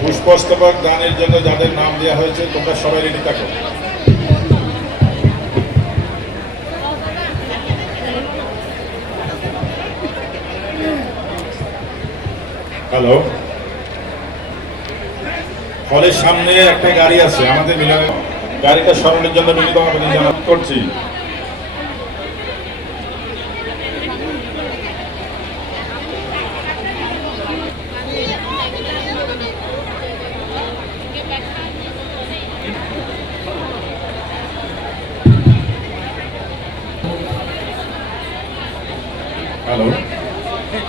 পুষ্পস্তবক দানের জন্য যাদের নাম দেওয়া হয়েছে, তোমরা সবাই রেডি থাকো। হ্যালো হলের সামনে একটা গাড়ি আছে, আমাদের মিলনে গাড়িটা সরানোর জন্য মিলিত আবেদন করছি হ্যালো।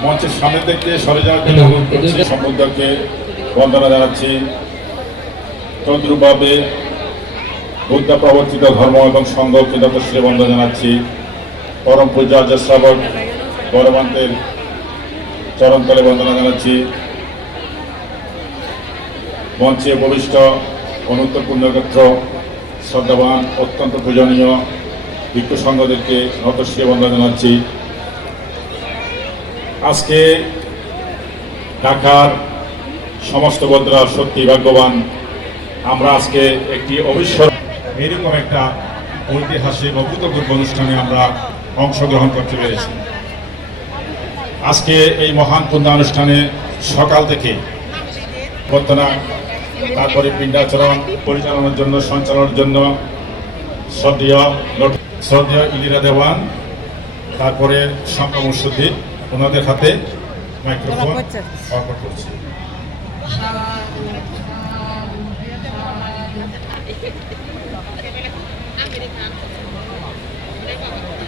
মঞ্চের সামনে থেকে সরে যাওয়ার জন্য অনুরোধ করছি সম্বুদ্ধকে বন্দনা জানাচ্ছি। তদ্রুপভাবে বুদ্ধ প্রবর্তিত ধর্ম এবং সংঘ কৃতজ্ঞশ্রী বন্দনা জানাচ্ছি। পরম পূজার্য শ্রাবক গৌরবান্তের চরণতলে বন্দনা জানাচ্ছি। মঞ্চে উপবিষ্ট অনুত্তর পুণ্যক্ষেত্র শ্রদ্ধাবান অত্যন্ত পূজনীয় ভিক্ষু সংঘদেরকে নতশ্রী বন্দনা জানাচ্ছি। আজকে ঢাকার সমস্ত বন্ধুরা সত্যি ভাগ্যবান। আমরা আজকে একটি অবিস্মর এরকম একটা ঐতিহাসিক অভূতপূর্ব অনুষ্ঠানে আমরা অংশগ্রহণ করতে পেরেছি। আজকে এই মহান পুণ্যানুষ্ঠানে সকাল থেকে বর্তনা তারপরে পিণ্ডাচরণ, পরিচালনার জন্য, সঞ্চালনের জন্য শ্রদ্ধেয় শ্রদ্ধেয় ইলিরা দেওয়ান, তারপরে সংগ্রাম সুদ্ধি ওনাদের হাতে মাইক্রোফোন অর্পণ করছি।